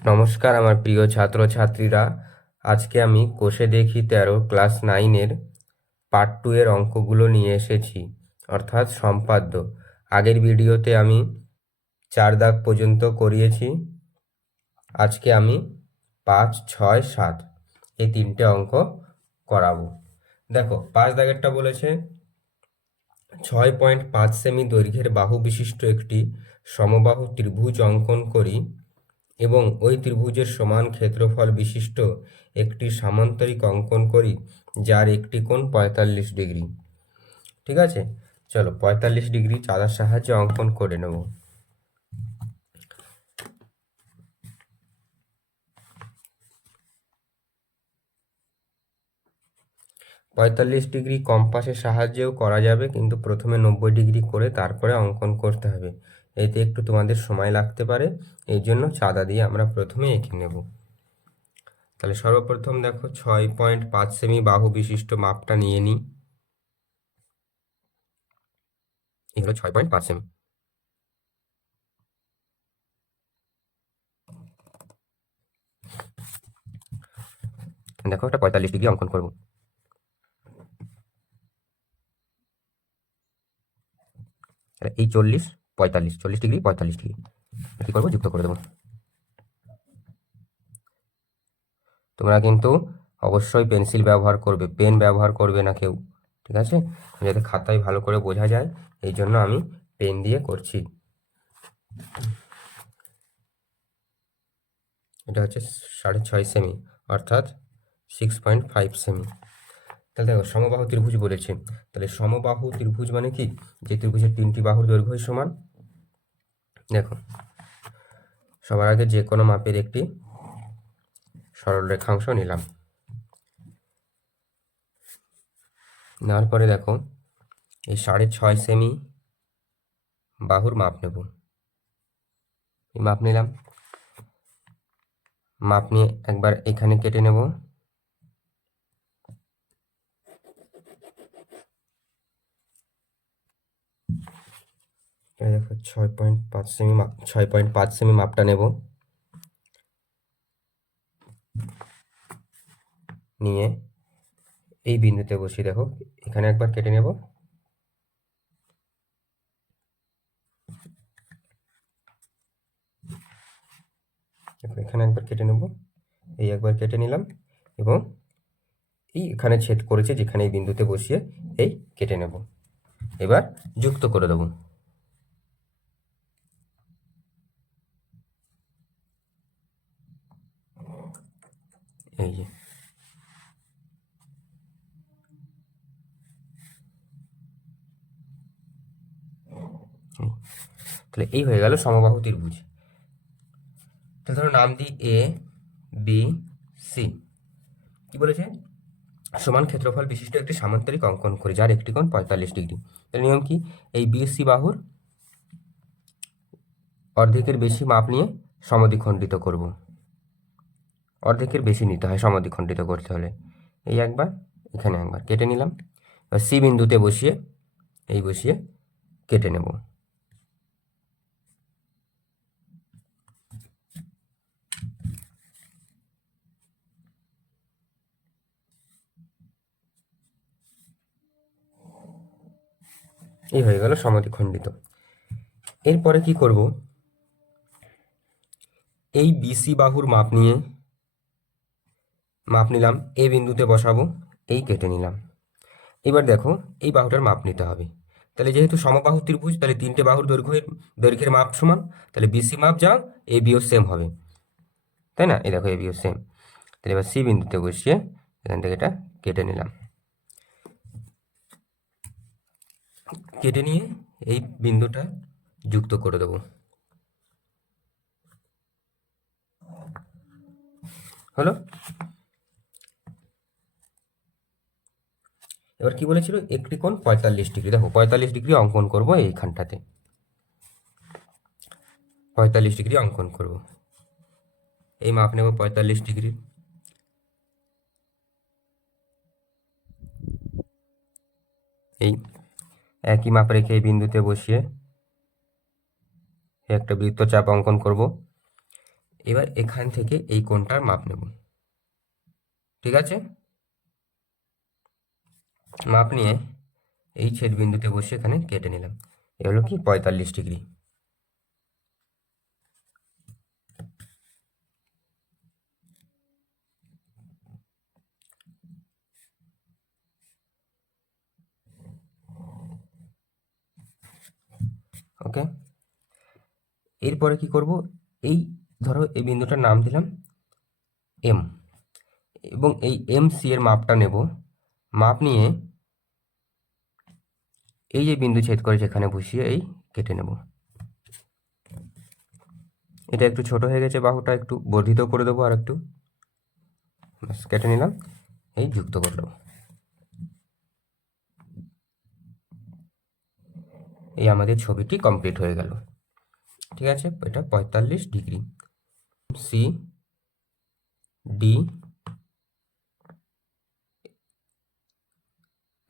নমস্কার আমার প্রিয় ছাত্রছাত্রীরা। আজকে আমি কোষে দেখি তেরো, ক্লাস নাইনের পার্ট টু এর অঙ্কগুলো নিয়ে এসেছি, অর্থাৎ সম্পাদ্য। আগের ভিডিওতে আমি চার দাগ পর্যন্ত করিয়েছি। আজকে আমি পাঁচ, ছয়, সাত এই তিনটে অঙ্ক করাবো। দেখো, পাঁচ দাগেরটা বলেছে, ছয় পয়েন্ট পাঁচ সেমি দৈর্ঘ্যের বাহু বিশিষ্ট একটি সমবাহু ত্রিভুজ অঙ্কন করি। এবং ওই ত্রিভুজের সমান ক্ষেত্রফল বিশিষ্ট একটি সামান্তরিক অঙ্কন করি, যার একটি কোণ পঁয়তাল্লিশ ডিগ্রি। ঠিক আছে? চলো পঁয়তাল্লিশ ডিগ্রি চাঁদার সাহায্যে অঙ্কন করে নেব। পঁয়তাল্লিশ ডিগ্রি কম্পাসের সাহায্যেও করা যাবে, কিন্তু প্রথমে নব্বই ডিগ্রি করে তারপরে অঙ্কন করতে হবে। এতে একটু তোমাদের সময় লাগতে পারে। এই জন্য চাঁদা দিয়ে আমরা প্রথমে এঁকে নেব। তাহলে সর্বপ্রথম দেখো ছয় পয়েন্ট পাঁচ সেমি বাহু বিশিষ্ট মাপটা নিয়ে নিই। এই হলো ছয় পয়েন্ট পাঁচ সেমি। দেখো একটা পঁয়তাল্লিশ ডিগ্রি অঙ্কন করব। এই চল্লিশ পঁয়তাল্লিশ, চল্লিশ ডিগ্রি, পঁয়তাল্লিশ ডিগ্রি। কী করব? যুক্ত করে দেবো। তোমরা কিন্তু অবশ্যই পেন্সিল ব্যবহার করবে, পেন ব্যবহার করবে না কেউ, ঠিক আছে? যাতে খাতায় ভালো করে বোঝা যায়, এই জন্য আমি পেন দিয়ে করছি। এটা হচ্ছে সাড়ে ছয় সেমি, অর্থাৎ সিক্স পয়েন্ট ফাইভ সেমি। তাহলে দেখো, সমবাহু ত্রিভুজ বলেছে। তাহলে সমবাহু ত্রিভুজ মানে কি? যে ত্রিভুজের তিনটি বাহুর দৈর্ঘ্যই সমান দেখো সবার আগে যে কোনো মাপের একটি সরল রেখাংশ নিলাম। নেওয়ার পরে দেখো এই সাড়ে ছয় সেমি বাহুর মাপ নেব। এই মাপ নিলাম। মাপ নিয়ে একবার এখানে কেটে নেব। দেখো, ছয় পয়েন্ট পাঁচ সেমি মাপ ছয় পয়েন্ট পাঁচ সেমি মাপটা নেব। নিয়ে এই বিন্দুতে বসিয়ে দেখো, এখানে একবার কেটে নেব। দেখো, এখানে একবার কেটে নেব, এই একবার কেটে নিলাম এবং এই এখানে ছেদ করেছে যেখানে এই বিন্দুতে বসিয়ে এই কেটে নেব। এবার যুক্ত করে দেবো। এই যে। তাহলে এই হয়ে গেল সমবাহু ত্রিভুজ তাহলে ধরো নাম দিই এ বি সি কি বলেছে? সমান ক্ষেত্রফল বিশিষ্ট একটি সামান্তরিক অঙ্কন করি, যার একটি কোণ পঁয়তাল্লিশ ডিগ্রি। তাহলে নিয়ম কি? এই বি সি বাহুর অর্ধেকের বেশি মাপ নিয়ে সমদ্বিখণ্ডিত করব। অর্ধেকের বেশি নিতে হয় সমদ্বিখণ্ডিত করতে হলে। এই একবার, এখানে একবার কেটে নিলাম। এবার সি বিন্দুতে বসিয়ে, এই বসিয়ে কেটে নেব। এই হয়ে গেল সমদ্বিখণ্ডিত এরপরে কি করব? এই বিসি বাহুর মাপ নিয়ে মাপ নিলাম, এ বিন্দুতে বসাবো, এই কেটে নিলাম। এবার দেখো, এই বাহুটার মাপ নিতে হবে। তাহলে যেহেতু সমবাহু ত্রিভুজ, তাহলে তিনটে বাহুর দৈর্ঘ্যের দৈর্ঘ্যের মাপ সমান, তাহলে বিসি মাপ যা এ বিও সেম হবে। তাই না? এই দেখো এ বিও সেম তাহলে এবার সি বিন্দুতে বসিয়ে এখান থেকে এটা কেটে নিলাম। কেটে নিয়ে এই বিন্দুটা যুক্ত করে দেবো। হলো? এবার কি বলেছিল? একটি কোণ পঁয়তাল্লিশ ডিগ্রি। দেখো, পঁয়তাল্লিশ ডিগ্রি অঙ্কন করব এইখানটাতে। পঁয়তাল্লিশ ডিগ্রি অঙ্কন করব। এই মাপ নেব পঁয়তাল্লিশ ডিগ্রি। এই একই মাপ রেখে এই বিন্দুতে বসিয়ে একটা বৃত্তচাপ অঙ্কন করব। এবার এখান থেকে এই কোণটার মাপ নেব। ঠিক আছে? মাপ নিয়ে এই ছেদ বিন্দুতে বসে এখানে কেটে নিলাম। এ হলো কি? পঁয়তাল্লিশ ডিগ্রি। ওকে এরপরে কি করব? এই ধরো এই বিন্দুটার নাম দিলাম এম এবং এই এম সি এর মাপটা নেব। মাপ নিয়ে এই যে বিন্দু ছেদ করে সেখানে বসিয়ে এই কেটে নেব। এটা একটু ছোট হয়ে গেছে বাহুটা, একটু বর্ধিত করে দেবো আর একটু। কেটে নিলাম, এই যুক্ত করে দেবো। এই আমাদের ছবিটি কমপ্লিট হয়ে গেল। ঠিক আছে, এটা পঁয়তাল্লিশ ডিগ্রি। সি ডি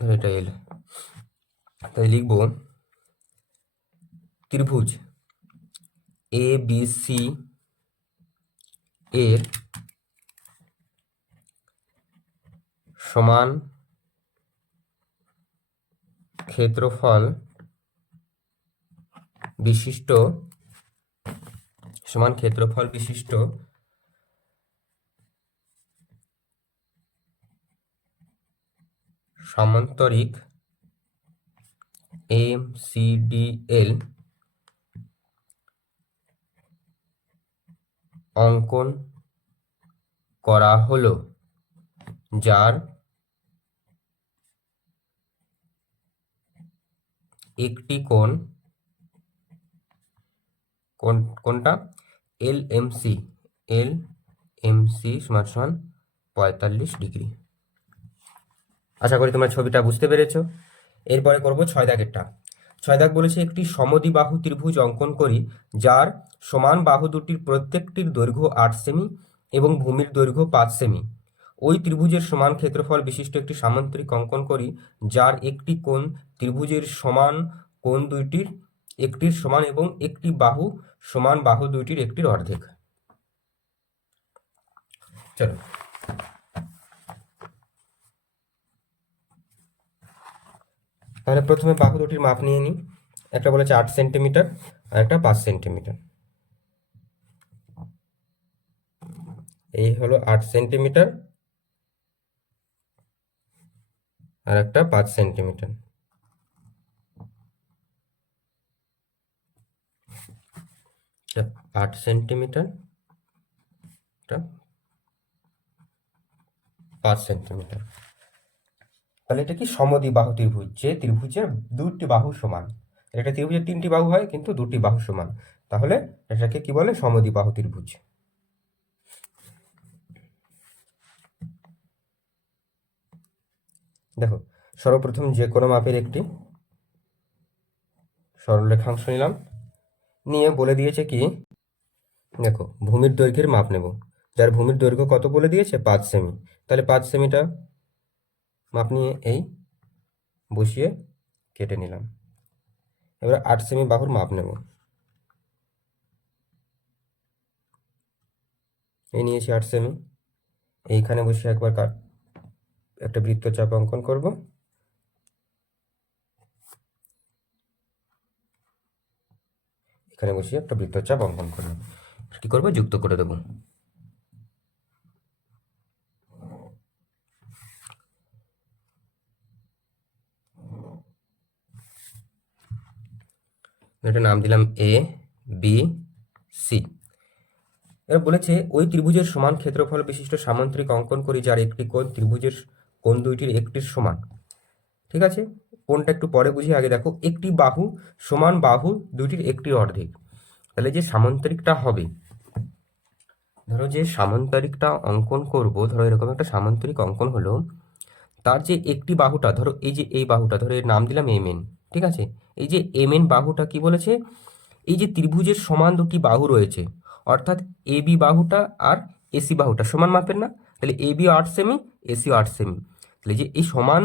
এটা এল তাই লিখব ত্রিভুজ এ বি সি এর সমান ক্ষেত্রফল বিশিষ্ট সমান ক্ষেত্রফল বিশিষ্ট সমান্তরিক এম সি ডি এল অঙ্কন করা হলো, যার একটি কোন কোনটা L M C L M C সমান সমান পঁয়তাল্লিশ ডিগ্রি। আশা করি তোমরা ছবিটা বুঝতে পেরেছ। এরপরে করব ছয় দাগেরটা। ছয় দাগ বলেছে একটি সমদ্বিবাহু ত্রিভুজ অঙ্কন করি, যার সমান বাহু দুটির প্রত্যেকটির দৈর্ঘ্য আট সেমি এবং ভূমির দৈর্ঘ্য পাঁচ সেমি। ওই ত্রিভুজের সমান ক্ষেত্রফল বিশিষ্ট একটি সামান্তরিক অঙ্কন করি, যার একটি কোণ ত্রিভুজের সমান কোণ দুইটির একটির সমান এবং একটি বাহু সমান বাহু দুইটির একটির অর্ধেক। চলো। তাহলে প্রথমে বাহু দুটির মাপ নিয়ে নিই। একটা বলেছে আট সেন্টিমিটার, আর একটা পাঁচ সেন্টিমিটার। এই হলো আট সেন্টিমিটার, আর একটা পাঁচ সেন্টিমিটার। আট সেন্টিমিটার পাঁচ সেন্টিমিটার। তাহলে এটা কি সমদ্বিবাহু ত্রিভুজ যে ত্রিভুজের দুটি বাহু সমান। এটা ত্রিভুজের তিনটি বাহু হয়, কিন্তু দুটি বাহু সমান। তাহলে এটাকে কি বলে? সমদ্বিবাহু ত্রিভুজ দেখো, সর্বপ্রথম যে কোনো মাপের একটি সরলরেখাংশ নিলাম। নিয়ে বলে দিয়েছে কি, দেখো, ভূমির দৈর্ঘ্যের মাপ নেব। যার ভূমির দৈর্ঘ্য কত বলে দিয়েছে? পাঁচ সেমি। তাহলে পাঁচ সেমিটা মাপ নিয়ে এই বসিয়ে কেটে নিলাম। এবার আট সেমি বাহুর মাপ নেব। এই নিয়েছি আট সেমি। এইখানে বসে একবার কাট, একটা বৃত্তচাপ অঙ্কন করব। এখানে বসিয়ে একটা বৃত্তচাপ অঙ্কন করব কি করব? যুক্ত করে দেবো। এটা নাম দিলাম এ বি সি এবার বলেছে, ওই ত্রিভুজের সমান ক্ষেত্রফল বিশিষ্ট সামান্তরিক অঙ্কন করি যার একটি কোণ ত্রিভুজের কোণ দুইটির একটির সমান। ঠিক আছে? কোনটা একটু পরে বুঝি আগে দেখো। একটি বাহু সমান বাহু দুইটির একটি অর্ধেক। তাহলে যে সামান্তরিকটা হবে, ধরো যে সামান্তরিকটা অঙ্কন করব, ধরো এরকম একটা সামান্তরিক অঙ্কন হলো, তার যে একটি বাহুটা, ধরো এই যে এই বাহুটা, ধরো এর নাম দিলাম এম এন ঠিক আছে? এই যে এম এন বাহুটা কি বলেছে? এই যে ত্রিভুজের সমান দুটি বাহু রয়েছে, অর্থাৎ এ বি বাহুটা আর এসি বাহুটা সমান মাপের না? তাহলে এ বি আট সেমি এসি আট সেমি তাহলে যে এই সমান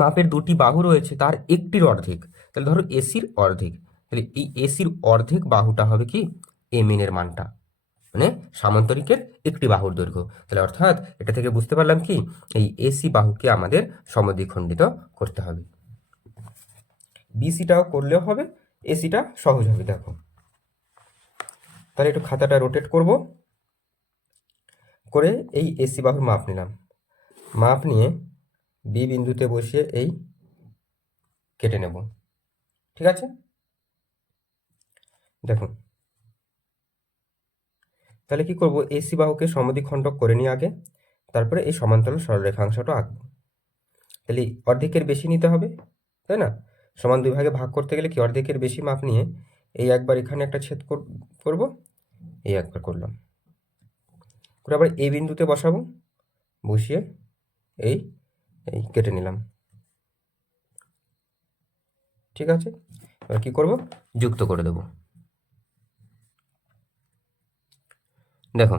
মাপের দুটি বাহু রয়েছে, তার একটির অর্ধেক, তাহলে ধরো এসির অর্ধেক, তাহলে এই এসির অর্ধেক বাহুটা হবে কি? এম এর মানটা মানে সামান্তরিকের একটি বাহুর দৈর্ঘ্য। তাহলে অর্থাৎ এটা থেকে বুঝতে পারলাম কি? এই এসি বাহুকে আমাদের সমদ্বিখণ্ডিত করতে হবে। বিসিটাও করলেও হবে এসিটা সহজ হবে, দেখো। তাহলে একটু খাতাটা রোটেট করব। করে এই এসি বাহুর মাপ নিলাম। মাপ নিয়ে বি বিন্দুতে বসিয়ে এই কেটে নেব। ঠিক আছে? দেখুন। তাহলে কি করব? এসি বাহুকে সমদ্বিখণ্ডক করে নিয়ে আগে, তারপরে এই সমান্তরাল সরলরেখাংশটা আঁকবো। তাহলে অর্ধেকের বেশি নিতে হবে, তাই না? সমান দুই ভাগে ভাগ করতে গেলে কি অর্ধেকের বেশি মাপ নিয়ে এই একবার এখানে একটা ছেদ করব? এই একবার করলাম। করে আবার এই বিন্দুতে বসাবো। বসিয়ে এই এই কেটে নিলাম। ঠিক আছে? এবার কি করব? যুক্ত করে দেব। দেখো।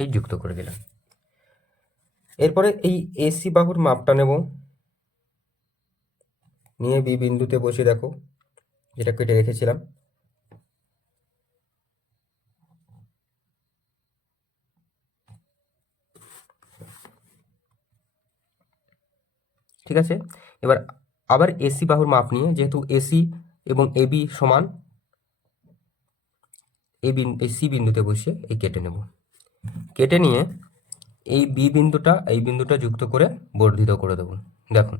এই যুক্ত করে দিলাম। এরপরে এই এসি বাহুর মাপটা নেব। নিয়ে বি বিন্দুতে বসে দেখো, যেটা কেটে রেখেছিলাম। ঠিক আছে? এবার আবার এসি বাহুর মাপ নিয়ে, যেহেতু এসি এবং এবি সমান এই বিন্দু এই সি বিন্দুতে বসে এই কেটে নেব। কেটে নিয়ে এই বি বিন্দুটা, এই বিন্দুটা যুক্ত করে বর্ধিত করে দেব। দেখুন।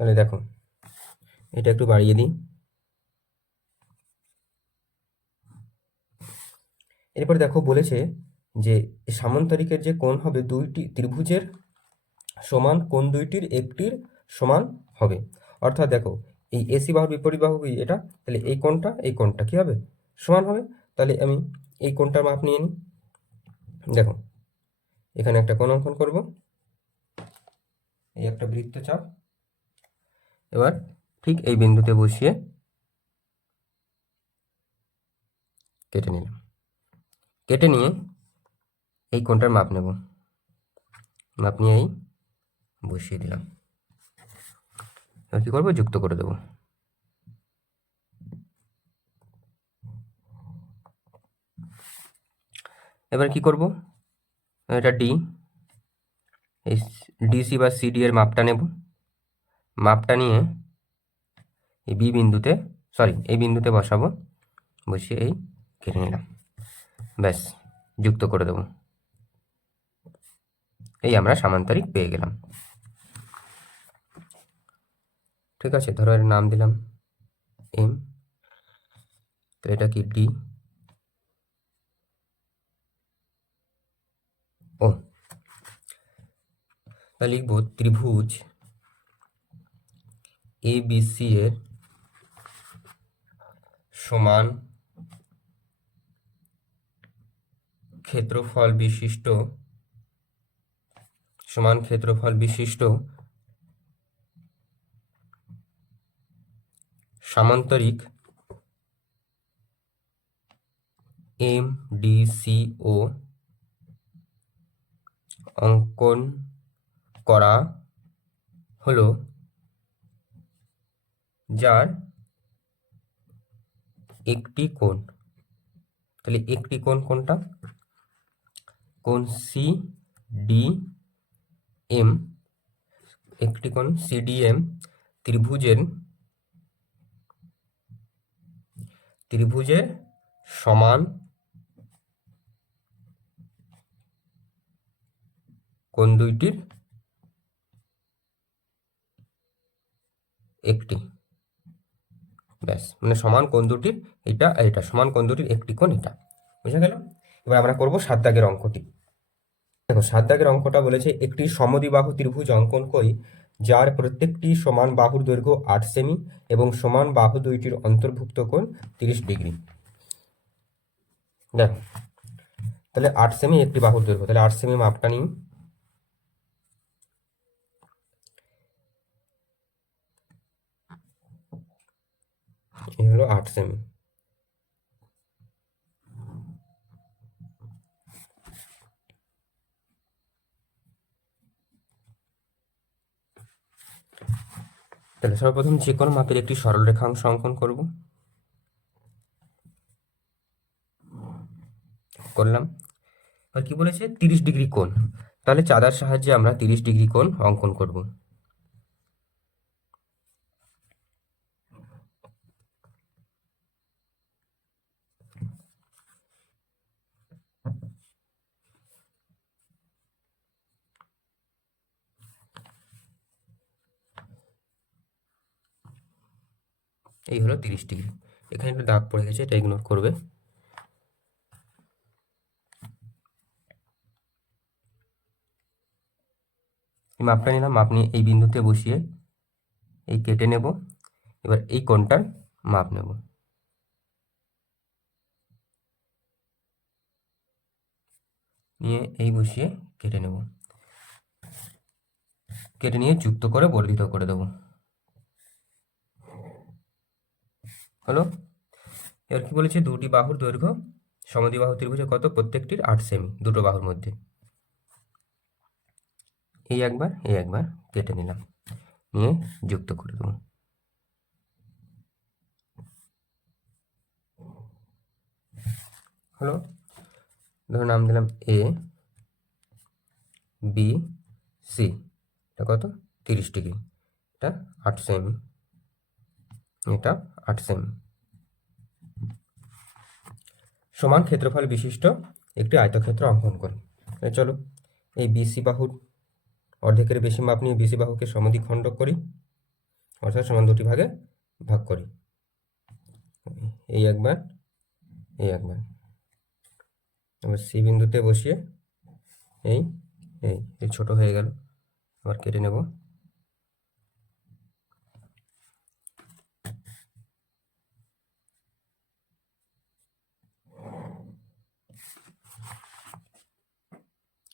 তাহলে দেখো এটা একটু বাড়িয়ে দিই। এরপর দেখো বলেছে যে সামান্তরিকের যে কোণ হবে দুইটি ত্রিভুজের সমান, কোণ দুইটির একটির সমান হবে। অর্থাৎ দেখো এই এসি বাহুর বিপরীত বাহু কি এটা? তাহলে এই কোণটা এই কোণটা কি হবে? সমান হবে? তাহলে আমি এই কোণটার মাপ নিয়ে নিই। দেখো এখানে একটা কোণ অঙ্কন করব। এই একটা বৃত্তচাপ। এবার ঠিক এই বিন্দুতে বসিয়ে কেটে নিলাম। কেটে নিয়ে এই কোণটার মাপ নেব। মাপ নিয়ে এই বসিয়ে দিলাম। এবার কী করব? যুক্ত করে দেবো। এবার কি করব? এটা ডি এই ডিসি বা সিডি এর মাপটা নেব। মাপটা নিয়ে এই বি বিন্দুতে সরি এই বিন্দুতে বসাবো। বসিয়ে এই কেটে নিলাম। ব্যাস, যুক্ত করে দেব। এই আমরা সামান্তরিক পেয়ে গেলাম। ঠিক আছে, ধরো এর নাম দিলাম এম তো এটা কি ডি ও। তা লিখব ত্রিভুজ এ বি সি এর সমান ক্ষেত্রফল বিশিষ্ট, সমান ক্ষেত্রফল বিশিষ্ট সামান্তরিক এম ডি সি ও অঙ্কন করা হলো, যার একটি কোণ। তাহলে একটি কোণ কোনটা? কোণ সি ডি এম, একটি কোণ সিডিএম ত্রিভুজের ত্রিভুজের সমান কোন দুইটির? একটি। ব্যাস মানে সমান কোন দুটির? এটা এটা সমান কোন দুটির? একটি কোণ এটা। বুঝা গেল? এবার আমরা করব সাত দাগের অঙ্কটি। দেখো, সাত দাগের অঙ্কটা বলেছে একটি সমদ্বিবাহু ত্রিভুজ অঙ্কন করি যার প্রত্যেকটি সমান বাহুর দৈর্ঘ্য আট সেমি এবং সমান বাহু দুইটির অন্তর্ভুক্ত কোণ তিরিশ ডিগ্রি। দেখো, তাহলে আট সেমি একটি বাহুর দৈর্ঘ্য, তাহলে আট সেমি মাপটা নিই হলো আট সেমি। তাহলে সর্বপ্রথম যে কোনো মাপের একটি সরল রেখাংশ অঙ্কন করব। করলাম। আর কি বলেছে? তিরিশ ডিগ্রি কোণ। তাহলে চাঁদার সাহায্যে আমরা তিরিশ ডিগ্রি কোণ অঙ্কন করব। এই হলো তিরিশ ডিগ্রি। এখানে একটা দাগ পড়ে গেছে, এটা ইগনোর করবে। এই মাপটা নিলাম, মাপ নিয়ে এই বিন্দুতে বসিয়ে এই কেটে নেব। এবার এই কোণটার মাপ নেব। নিয়ে এই বসিয়ে কেটে নেব। কেটে নিয়ে যুক্ত করে বর্ধিত করে দেবো। হলো? এবার কি বলেছে? দুটি বাহুর দৈর্ঘ্য, সমদ্বিবাহু ত্রিভুজের কত? প্রত্যেকটির আট সেমি, দুটো বাহুর মধ্যে। এই একবার এই একবার কেটে নিলাম। নিয়ে যুক্ত করে দেবো। হলো? ধরুন নাম দিলাম এ, বি, সি। এটা কত? তিরিশ ডিগ্রি। এটা আট সেমি। এটা আট সেমি সমান ক্ষেত্রফল বিশিষ্ট একটি আয়তক্ষেত্র অঙ্কন করুন। চলো, এই বিসি বাহুর অর্ধেকের বেশি মাপ নিয়ে বিসি বাহুকে সমদ্বিখণ্ড করি, অর্থাৎ সমান দুটি ভাগে ভাগ করি। এই একবার এই একবার। এবার সি বিন্দুতে বসিয়ে, এই এই ছোট হয়ে গেল আবার কেটে নেব।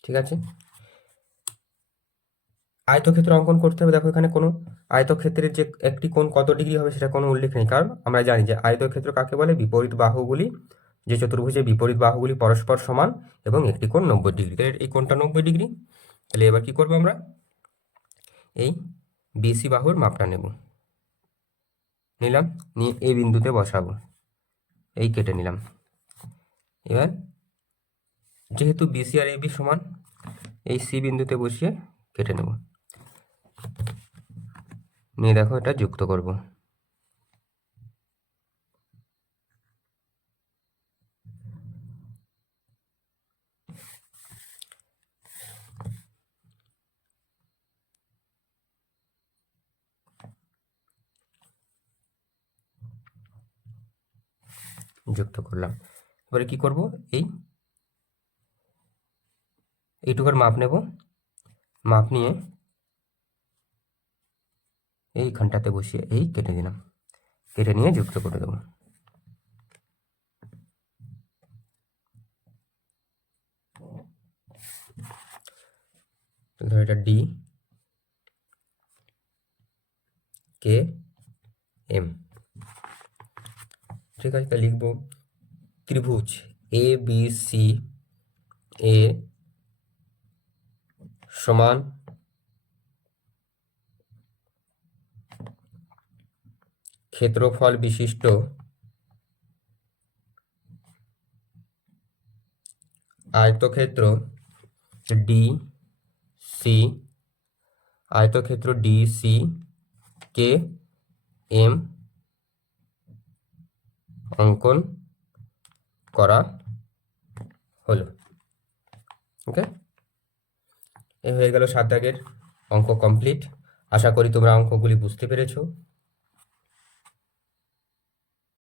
ঠিক আছে? আয়তক্ষেত্র অঙ্কন করতে হবে। দেখো এখানে কোনো আয়তক্ষেত্রের যে একটি কোণ কত ডিগ্রি হবে সেটা কোনো উল্লেখ নেই। কারণ আমরা জানি যে আয়তক্ষেত্র কাকে বলে? বিপরীত বাহুগুলি, যে চতুর্ভুজে বিপরীত বাহুগুলি পরস্পর সমান এবং একটি কোণ নব্বই ডিগ্রি। তাহলে এই কোণটা নব্বই ডিগ্রি। তাহলে এবার কি করব আমরা? এই বিসি বাহুর মাপটা নেব। নিলাম, নিয়ে এই বিন্দুতে বসাবো। এই কেটে নিলাম। এবার যেহেতু বিসি আর এবি সমান, এই সি বিন্দুতে বসিয়ে কেটে নেব। নিয়ে দেখো এটা যুক্ত করব। যুক্ত করলাম। এবারে কি করব? এই এইটুকার মাপ নেব। মাপ নিয়ে এইখানটাতে বসিয়ে এই কেটে দিলাম। কেটে নিয়ে যুক্ত করে দেবো। ধর এটা ডি কে এম ঠিক আছে তা লিখব ত্রিভুজ এ বি সি এ সমান ক্ষেত্রফল বিশিষ্ট আয়তক্ষেত্র ডি সি আয়তক্ষেত্র ডি সি কে এম অঙ্কন করা হলো। ওকে এ হয়ে গেল সাত দাগের অঙ্ক কমপ্লিট আশা করি তোমরা অঙ্কগুলি বুঝতে পেরেছ।